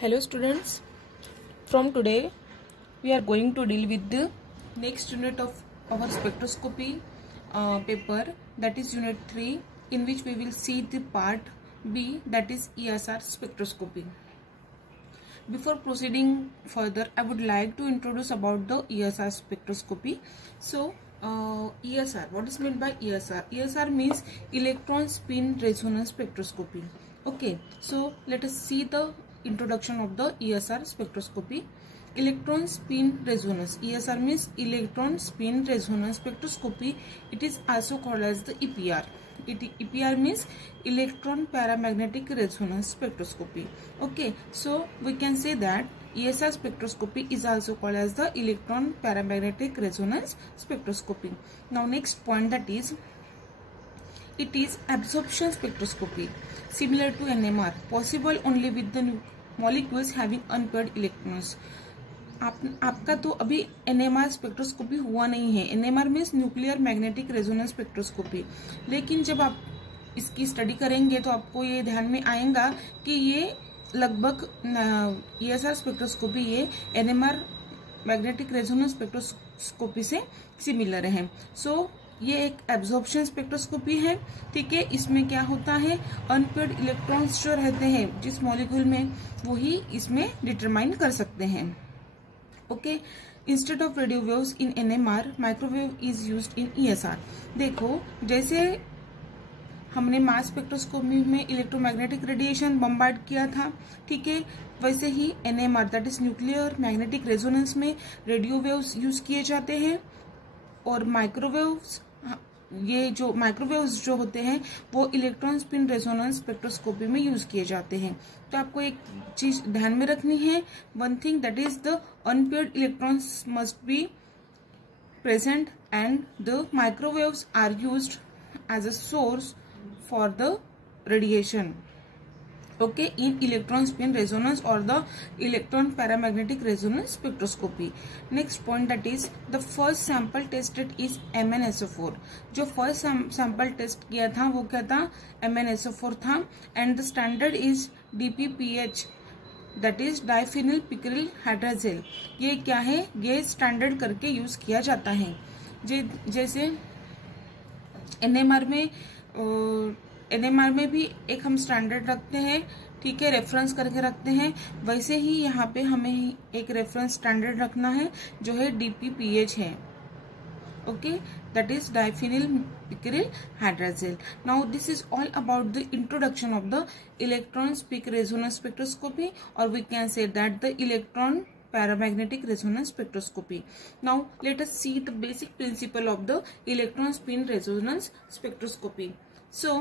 Hello students, from today we are going to deal with the next unit of our spectroscopy paper, that is unit 3, in which we will see the part B, that is ESR spectroscopy. Before proceeding further, I would like to introduce about the ESR spectroscopy. So ESR, what is meant by ESR? ESR means electron spin resonance spectroscopy. Okay, so let us see the introduction of the ESR spectroscopy. Electron spin resonance. ESR means electron spin resonance spectroscopy. It is also called as the EPR. EPR means electron paramagnetic resonance spectroscopy. Okay, so we can say that ESR spectroscopy is also called as the electron paramagnetic resonance spectroscopy. Now next point, that is it is absorption spectroscopy, similar to NMR, possible only with the molecules having unpaired electrons. आपका तो अभी NMR spectroscopy हुआ नहीं है. NMR means nuclear magnetic resonance spectroscopy. लेकिन जब आप इसकी स्टडी करेंगे तो आपको ये ध्यान में आएगा कि ये लगभग ESR स्पेक्ट्रोस्कोपी ये NMR मैग्नेटिक रेजोनेंस स्पेक्ट्रोस्कोपी से सिमिलर है. सो ये एक एब्जॉर्प्शन स्पेक्ट्रोस्कोपी है. ठीक है, इसमें क्या होता है, अनपेयर्ड इलेक्ट्रॉन्स जो रहते हैं जिस मॉलिक्यूल में, वही इसमें डिटरमाइन कर सकते हैं. Okay, instead of radio waves in NMR, microwave is used in ESR. देखो, जैसे हमने मास स्पेक्ट्रोस्कोपी में इलेक्ट्रोमैग्नेटिक रेडिएशन बम्बार्ड किया था, ठीक है, वैसे ही NMR, that is nuclear magnetic resonance में रेडियो वेव्स यूज किए जाते हैं. और माइक्रोवेव्स, ये जो माइक्रोवेव्स जो होते हैं वो इलेक्ट्रॉन स्पिन रेजोनेंस स्पेक्ट्रोस्कोपी में यूज किए जाते हैं. तो आपको एक चीज ध्यान में रखनी है, one thing, that is the unpaired electrons must be present and the microwaves are used as a source for the radiation. Okay, in electron spin resonance or the electron paramagnetic resonance spectroscopy. Next point, that is the first sample tested is MnSO4. जो first sample test किया था वो क्या था, MnSO4 था. And the standard is DPPH, that is diphenyl picaryl hydrazine. ये क्या है, ये स्टैंडर्ड करके यूज किया जाता है. जैसे NMR में भी एक हम स्टैंडर्ड रखते हैं, ठीक है, रेफरेंस करके रखते हैं, वैसे ही यहाँ पे हमें एक रेफरेंस स्टैंडर्ड रखना है जो है DPPH है. Okay, that is diphenyl picryl hydrazyl. Now this is all about the introduction of the electron spin resonance spectroscopy, और we can say that the electron paramagnetic resonance spectroscopy. Now let us see the basic principle of the electron spin resonance spectroscopy. So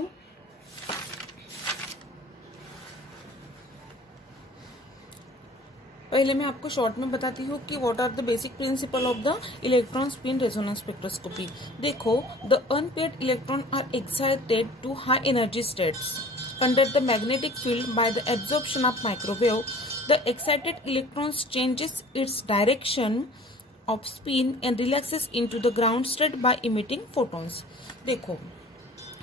पहले मैं आपको short में बताती हूँ कि what are the basic principle of the electron spin resonance spectroscopy. देखो, the unpaired electron are excited to high energy states under the magnetic field by the absorption of microwave. The excited electrons changes its direction of spin and relaxes into the ground state by emitting photons. देखो,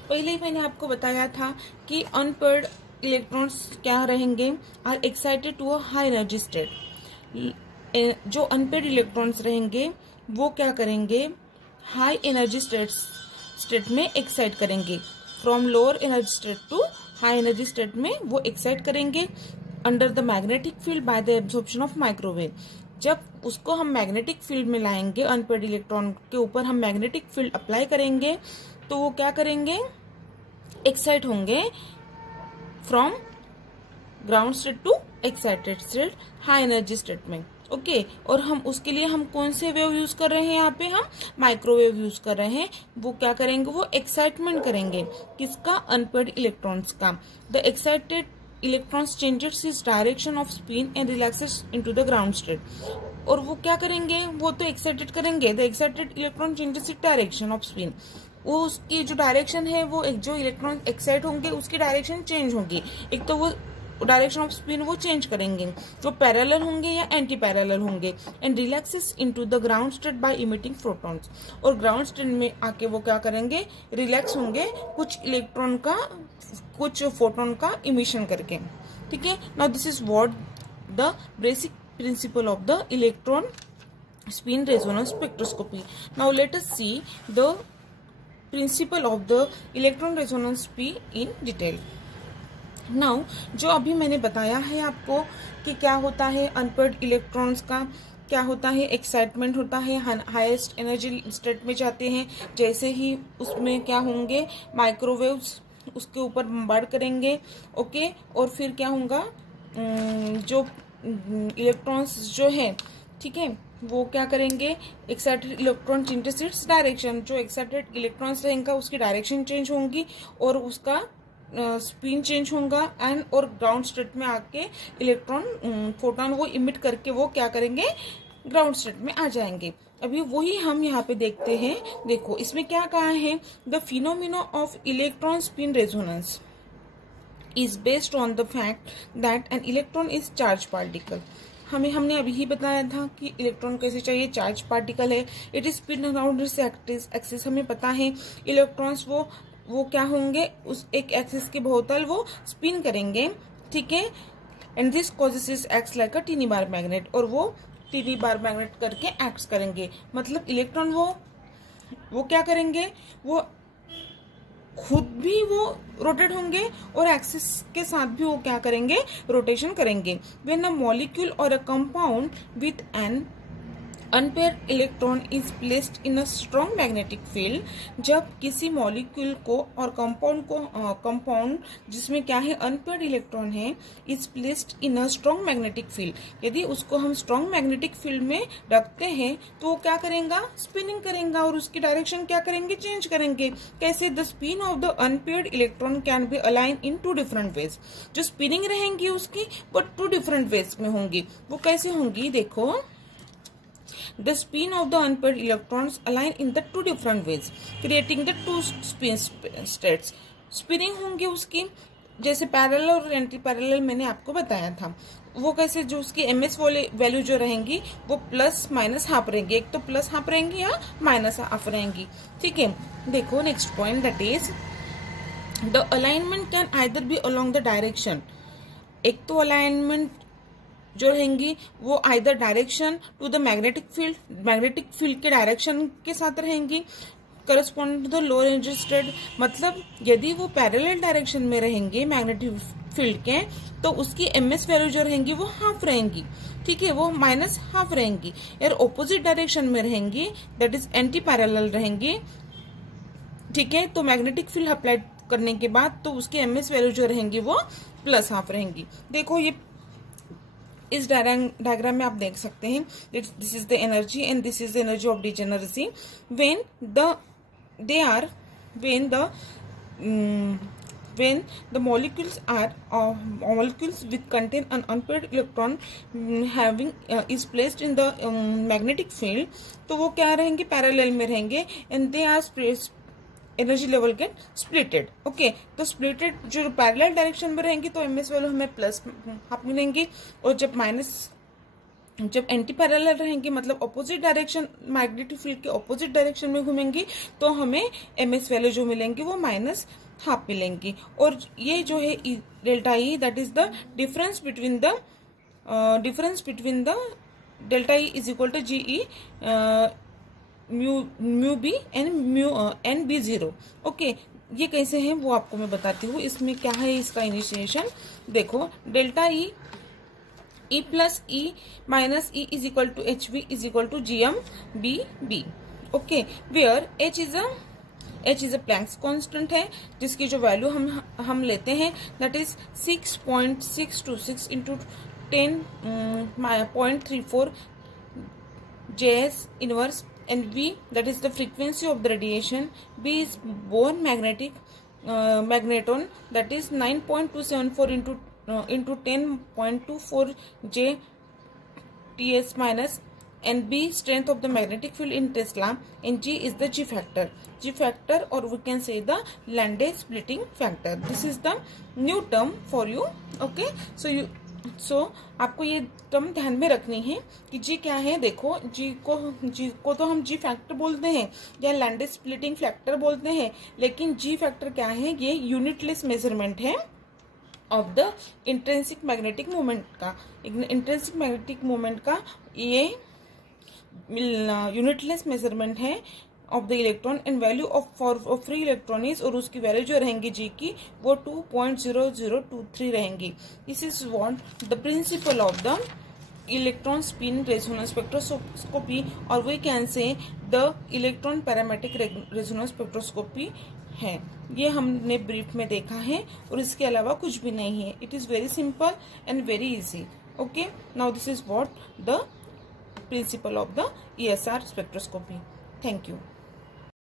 पहले ही मैंने आपको बताया था कि unpaired electrons क्या रहेंगे, are excited to a high energy state. जो अनपेयर्ड इलेक्ट्रॉन्स रहेंगे वो क्या करेंगे, हाई एनर्जी स्टेट में एक्साइट करेंगे. From lower energy state to high energy state में वो एक्साइट करेंगे under the magnetic field by the absorption of microwave. जब उसको हम मैग्नेटिक फील्ड में लाएंगे, अनपेयर्ड इलेक्ट्रॉन के ऊपर हम मैग्नेटिक फील्ड अप्लाई करेंगे, तो वो क्या करेंगे, एक्साइट होंगे from ground state to excited state, high energy state में. ओके, और हम उसके लिए हम कौन से वेव यूज कर रहे हैं, यहाँ पे हम माइक्रोवेव यूज कर रहे हैं. वो क्या करेंगे, वो एक्साइटमेंट करेंगे किसका, अनपेयर्ड इलेक्ट्रॉन्स का. The excited electrons changes is direction off spin and relaxes into the ground state. और वो क्या करेंगे, वो तो एक्साइटेड करेंगे, the excited electron changes is direction off spin. वो उसकी जो डायरेक्शन है, वो जो इलेक्ट्रॉन एक्साइट होंगे उसकी डायरेक्शन चेंज होगी. एक तो वो डायरेक्शन ऑफ स्पिन वो चेंज करेंगे, जो पैरेलल होंगे या एंटी पैरेलल होंगे. And relaxes into the ground state by emitting photons. और ग्राउंड स्टेट में आके वो क्या करेंगे, रिलैक्स होंगे कुछ इलेक्ट्रॉन का, कुछ फोटोन का इमिशन करके. ठीक है, now this is what the basic principle of the electron spin resonance spectroscopy. Now let us see the principle of the electron resonance spin in detail. Now जो अभी मैंने बताया है आपको कि क्या होता है अनपेयर्ड इलेक्ट्रॉन्स का, क्या होता है, एक्साइटमेंट होता है, हाईएस्ट एनर्जी स्टेट में जाते हैं, जैसे ही उसमें क्या होंगे माइक्रोवेव्स उसके ऊपर बम्बार्ड करेंगे, ओके, और फिर क्या होगा जो इलेक्ट्रॉन्स जो है, ठीक है, वो क्या करेंगे, excited electron changes its direction, जो एक्साइटेड इलेक्ट्रॉन्स रहेगा उसकी डायरेक्शन चेंज होंगी और उसका स्पिन चेंज होगा एंड और ग्राउंड स्टेट में आके इलेक्ट्रॉन फोटोन वो इमिट करके वो क्या करेंगे, ग्राउंड स्टेट में आ जाएंगे। अभी वही हम यहाँ पे देखते हैं। देखो इसमें क्या कहा है, the phenomena of electron spin resonance is based on the fact that an electron is charge particle. हमने अभी ही बताया था कि इलेक्ट्रॉन कैसे चाहिए, चार्ज पार्टिकल है, it is spin around its axis. हमें पता है इलेक्ट्रॉन्स वो क्या होंगे, उस एक एक्सिस के बहुतल वो स्पिन करेंगे, ठीक है, and this causes is acts like a tiny bar magnet, और वो टीनी बार मैग्नेट करके एक्ट्स करेंगे। मतलब इलेक्ट्रॉन वो क्या करेंगे, वो खुद भी वो रोटेट होंगे और एक्सिस के साथ भी वो क्या करेंगे, रोटेशन करेंगे। व्हेन अ मॉलिक्यूल और a compound with an unpaired electron is placed in a strong magnetic field, जब किसी मॉलिक्यूल को और कंपाउंड जिसमें क्या है अनपेयर्ड इलेक्ट्रॉन है, is placed in a strong magnetic field, यदि उसको हम स्ट्रॉन्ग मैग्नेटिक फील्ड में रखते हैं तो वो क्या करेगा, स्पिनिंग करेगा और उसकी डायरेक्शन क्या करेंगे, चेंज करेंगे। कैसे, the spin of the unpaired electron can be align in to different ways. जो स्पिनिंग रहेंगी उसकी वो टू डिफरेंट वेज में होंगी। वो कैसे होंगी, देखो, the spin of the unpaired electrons align in the two different ways, creating the two spin states. Spinning होंगी उसकी, जैसे पैरेलल और एंटी पैरेलल मैंने आपको बताया था। वो कैसे, जो उसकी एमएस वैल्यू जो रहेंगी वो प्लस माइनस हाफ रहेंगी, एक तो प्लस हाफ रहेंगी या माइनस हाफ रहेंगी, ठीक है। देखो next point, that is the alignment can either be along the direction. एक तो अलाइनमेंट जो रहेंगी वो either direction to the magnetic field के डायरेक्शन के साथ रहेंगी, corresponding to the lower energy state. मतलब यदि वो पैरेलल डायरेक्शन में रहेंगे मैग्नेटिक फील्ड के, तो उसकी एमएस वैल्यू जो रहेंगी वो हाफ रहेंगी, ठीक है, वो माइनस हाफ रहेंगी। यार ऑपोजिट डायरेक्शन में रहेंगी, दैट इज एंटी पैरेलल रहेंगी, ठीक है, तो मैग्नेटिक फील्ड अप्लाई करने के बाद तो उसकी एमएस वैल्यू जो रहेंगी वो प्लस हाफ रहेंगी। देखो ये इस डायग्राम में आप देख सकते हैं, this is the energy and this is the energy of degeneracy when the molecules which contain an unpaired electron having is placed in the magnetic field, तो वो क्या रहेंगे, पैरेलल में रहेंगे, and they are energy level get splitted, okay. तो splitted जो parallel direction में रहेंगी तो एमएस वैल्यू हमें प्लस हाफ मिलेंगी, और जब एंटी पैरेलल रहेंगी, मतलब ऑपोजिट डायरेक्शन, मैग्नेटिक फील्ड के ऑपोजिट डायरेक्शन में घूमेंगी, तो हमें एमएस वैल्यू जो मिलेंगी वो माइनस हाफ मिलेंगी। और ये जो है delta E, that is the difference between the delta E is equal to G E mu B N B zero, okay. ये कैसे है वो आपको मैं बताती हूँ। इसमें क्या है इसका इनिशिएशन, देखो, delta E plus E minus E is equal to H B is equal to G M B B, okay, where H is a Planck's constant है, जिसकी जो वैल्यू हम लेते हैं that is 6.626 into 10.34 JS inverse, and V, that is the frequency of the radiation. B is Bohr magneton, that is 9.274 into 10.24 J TS minus, and B strength of the magnetic field in Tesla, and G is the G factor, or we can say the Landau splitting factor. This is the new term for you, okay. So आपको ये term ध्यान में रखनी है कि जी क्या है। देखो जी को तो हम जी फैक्टर बोलते हैं या लैंडे स्प्लिटिंग फैक्टर बोलते हैं, लेकिन जी फैक्टर क्या है, ये यूनिटलेस मेजरमेंट है, of the intrinsic magnetic moment का। इंट्रिंसिक मैग्नेटिक मोमेंट का ये यूनिटलेस मेजरमेंट है of the electron and value of for free electron is, और उसकी वैल्यू जो रहेंगी जी की वो 2.0023 रहेंगी। This is what the principle of the electron spin resonance spectroscopy, और we can say the electron parametric resonance spectroscopy है। ये हमने ब्रीफ में देखा है और इसके अलावा कुछ भी नहीं है। It is very simple and very easy. Okay, now this is what the principle of the ESR spectroscopy. Thank you.